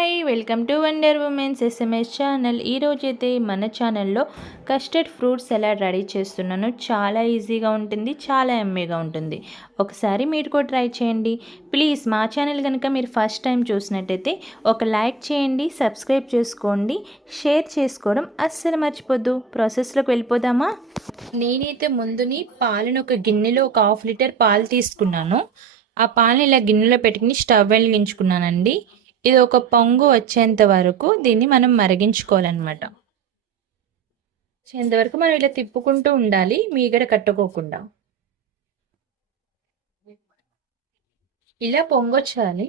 Hi welcome to wonder women's SMS channel. ఈరోజైతే మన ఛానల్లో కస్టర్డ్ ఫ్రూట్ సలాడ్ రెడీ చేస్తున్నాను. చాలా ఈజీగా ఉంటుంది, చాలా ఎమ్మీగా ఉంటుంది. ఒకసారి మీరు కూడా ట్రై చేయండి. ప్లీజ్ మా ఛానల్ కనుక మీరు ఫస్ట్ టైం చూసినట్టయితే ఒక లైక్ చేయండి, సబ్స్క్రైబ్ చేసుకోండి, షేర్ చేసుకోవడం అస్సలు మర్చిపోద్దు. ప్రాసెస్లోకి వెళ్ళిపోదామా? నేనైతే ముందుని పాలను ఒక గిన్నెలో ఒక 1/2 లీటర్ పాలు తీసుకున్నాను. ఆ పాలని ఇలా గిన్నెలో పెట్టుకుని స్టవ్ వెలిగించుకున్నానండి. ఇది ఒక పొంగు వచ్చేంత వరకు దీన్ని మనం మరిగించుకోవాలన్నమాట. వచ్చేంత వరకు మనం ఇలా తిప్పుకుంటూ ఉండాలి, మీగడ కట్టుకోకుండా. ఇలా పొంగొచ్చాలి.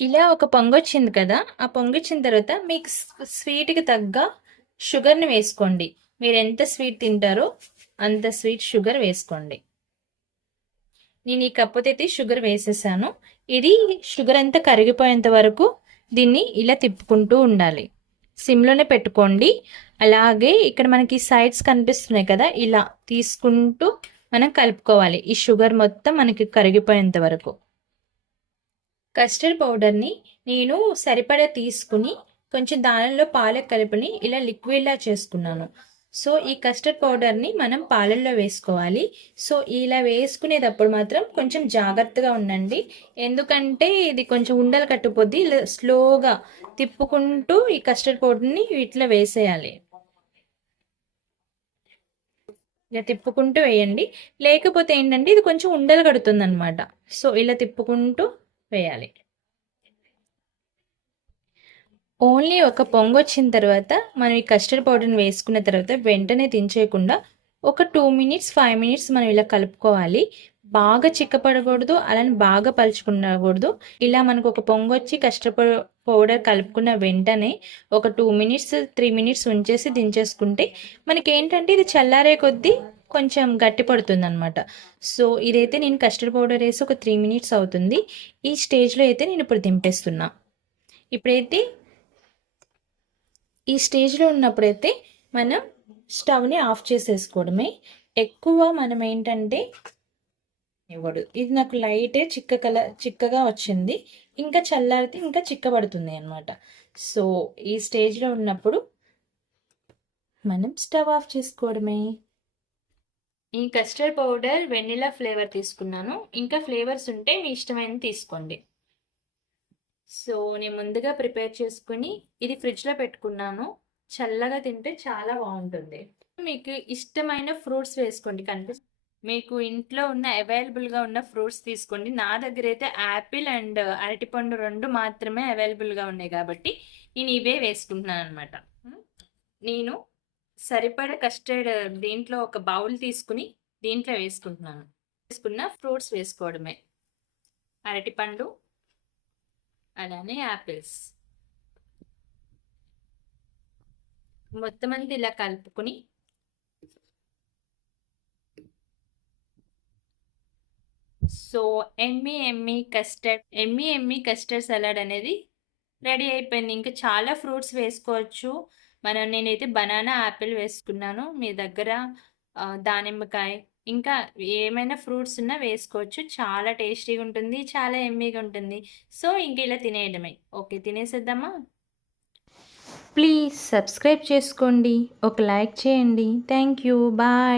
ఇలా ఒక పొంగొచ్చింది కదా, ఆ పొంగొచ్చిన తర్వాత మీకు స్వీట్కి తగ్గ షుగర్ని వేసుకోండి. మీరు ఎంత స్వీట్ తింటారో అంత స్వీట్ షుగర్ వేసుకోండి. నేను ఈ కప్పుతో అయితే షుగర్ వేసేసాను. ఇది షుగర్ అంతా కరిగిపోయేంత వరకు దీన్ని ఇలా తిప్పుకుంటూ ఉండాలి. సిమ్లోనే పెట్టుకోండి. అలాగే ఇక్కడ మనకి సైడ్స్ కనిపిస్తున్నాయి కదా, ఇలా తీసుకుంటూ మనం కలుపుకోవాలి. ఈ షుగర్ మొత్తం మనకి కరిగిపోయేంత వరకు. కస్టర్డ్ పౌడర్ని నేను సరిపడా తీసుకుని కొంచెం దానిలో పాలే కలుపుని ఇలా లిక్విడ్లా చేసుకున్నాను. సో ఈ కస్టర్డ్ పౌడర్ని మనం పాలల్లో వేసుకోవాలి. సో ఇలా వేసుకునేటప్పుడు మాత్రం కొంచెం జాగ్రత్తగా ఉండండి, ఎందుకంటే ఇది కొంచెం ఉండలు కట్టుపోద్ది. ఇలా స్లోగా తిప్పుకుంటూ ఈ కస్టర్డ్ పౌడర్ని ఇట్లా వేసేయాలి. ఇలా తిప్పుకుంటూ వేయండి, లేకపోతే ఏంటంటే ఇది కొంచెం ఉండలు కడుతుంది అనమాట. సో ఇలా తిప్పుకుంటూ వేయాలి. ఓన్లీ ఒక పొంగు వచ్చిన తర్వాత మనం ఈ కస్టర్డ్ పౌడర్ని వేసుకున్న తర్వాత వెంటనే దించేయకుండా ఒక 2 మినిట్స్ 5 మినిట్స్ మనం ఇలా కలుపుకోవాలి. బాగా చిక్కపడకూడదు, అలానే బాగా పలుచుకునకూడదు. ఇలా మనకు ఒక పొంగు వచ్చి కస్టర్డ్ పౌడర్ కలుపుకున్న వెంటనే ఒక 2 మినిట్స్ 3 మినిట్స్ ఉంచేసి దించేసుకుంటే మనకి ఏంటంటే ఇది చల్లారే కొద్దీ కొంచెం గట్టి పడుతుంది అనమాట. సో ఇదైతే నేను కస్టర్డ్ పౌడర్ వేసి ఒక 3 మినిట్స్ అవుతుంది. ఈ స్టేజ్లో అయితే నేను ఇప్పుడు దింపేస్తున్నా. ఇప్పుడైతే ఈ స్టేజ్లో ఉన్నప్పుడైతే మనం స్టవ్ని ఆఫ్ చేసేసుకోవడమే. ఎక్కువ మనం ఏంటంటే ఇవ్వడు, ఇది నాకు లైట్ చిక్కగా వచ్చింది. ఇంకా చల్లారితే ఇంకా చిక్కబడుతుంది అనమాట. సో ఈ స్టేజ్లో ఉన్నప్పుడు మనం స్టవ్ ఆఫ్ చేసుకోవడమే. ఈ కస్టర్డ్ పౌడర్ వెనిలా ఫ్లేవర్ తీసుకున్నాను. ఇంకా ఫ్లేవర్స్ ఉంటే మీ ఇష్టమైనది తీసుకోండి. సో నేను ముందుగా ప్రిపేర్ చేసుకుని ఇది ఫ్రిడ్జ్లో పెట్టుకున్నాను. చల్లగా తింటే చాలా బాగుంటుంది. మీకు ఇష్టమైన ఫ్రూట్స్ వేసుకోండి. మీకు ఇంట్లో ఉన్న అవైలబుల్గా ఉన్న ఫ్రూట్స్ తీసుకోండి. నా దగ్గర అయితే యాపిల్ అండ్ అరటిపండు 2 మాత్రమే అవైలబుల్గా ఉన్నాయి కాబట్టి నేను ఇవే వేసుకుంటున్నాను అనమాట. నేను సరిపడ కస్టర్డ్ దీంట్లో ఒక బౌల్ తీసుకుని దీంట్లో వేసుకుంటున్నాను. వేసుకున్న ఫ్రూట్స్ వేసుకోవడమే. అరటిపండు, అలానే యాపిల్స్ మొత్తం అంతా ఇలా కలుపుకొని సో ఎమ్మీ కస్టర్డ్ సలాడ్ అనేది రెడీ అయిపోయింది. ఇంకా చాలా ఫ్రూట్స్ వేసుకోవచ్చు నేనైతే బనానా, యాపిల్ వేసుకున్నాను. మీ దగ్గర దానిమ్మకాయ ఇంకా ఏమైనా ఫ్రూట్స్ ఉన్నా వేసుకోవచ్చు. చాలా టేస్టీగా ఉంటుంది, చాలా ఎమ్మీగా ఉంటుంది. సో ఇంక ఇలా తినేయడమే. ఓకే, తినేసేద్దామా? ప్లీజ్ సబ్స్క్రైబ్ చేసుకోండి, ఒక లైక్ చేయండి. Thank you, bye.